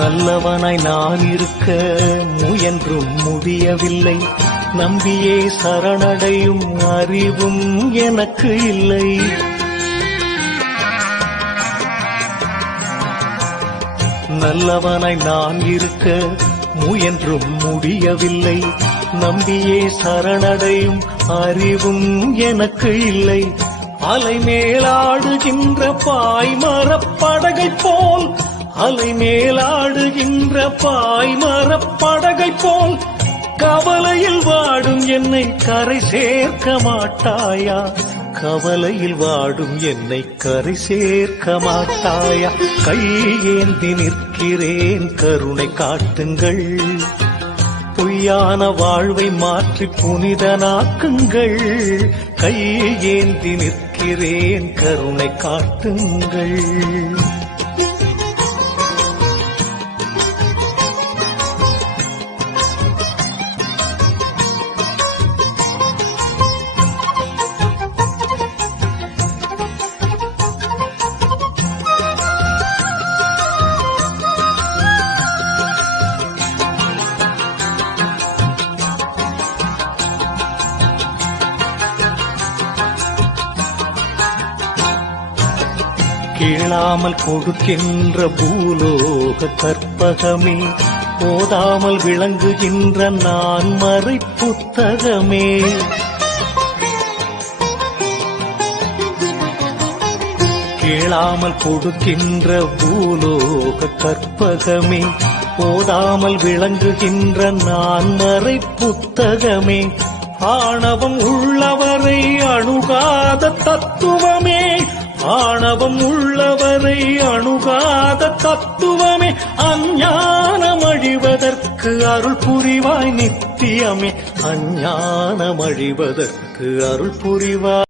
நல்லவனாய் நான் இருக்க முயன்றும் முடியவில்லை. நம்பியே சரணடையும் அறிவும் எனக்கு இல்லை. நல்லவனாய் நான் இருக்க முயன்றும் முடியவில்லை. நம்பியே சரணடையும் அறிவும் எனக்கு இல்லை. அலை மேலாடுகின்ற பாய்மரப்படகை போல், அலை மேலாடுகின்ற பாய்மரப்படகை போல் கவலையில் வாடும் என்னை கரை சேர்க்க மாட்டாயா? கவலையில் வாடும் என்னை கரை சேர்க்க மாட்டாயா? கையேந்தி நிற்கிறேன், கருணை காட்டுங்கள். பொய்யான வாழ்வை மாற்றி புனிதனாக்குங்கள். கையேந்தி நிற்கிறேன், கருணை காட்டுங்கள். கேளாமல் கொடுக்கின்ற பூலோக கற்பகமே, போதாமல் விளங்குகின்ற நான் மறை புத்தகமே. கேளாமல் கொடுக்கின்ற பூலோக கற்பகமே, போதாமல் விளங்குகின்ற நான் மறை புத்தகமே. ஆணவம் உள்ளவரை அணுகாத தத்துவமே, ஆணவம் உள்ளவரை அணுகாத தத்துவமே. அஞ்ஞானம் அழிவதற்கு அருள் புரிவாய் நித்தியமே, அஞ்ஞானம் அழிவதற்கு அருள் புரிவாய்.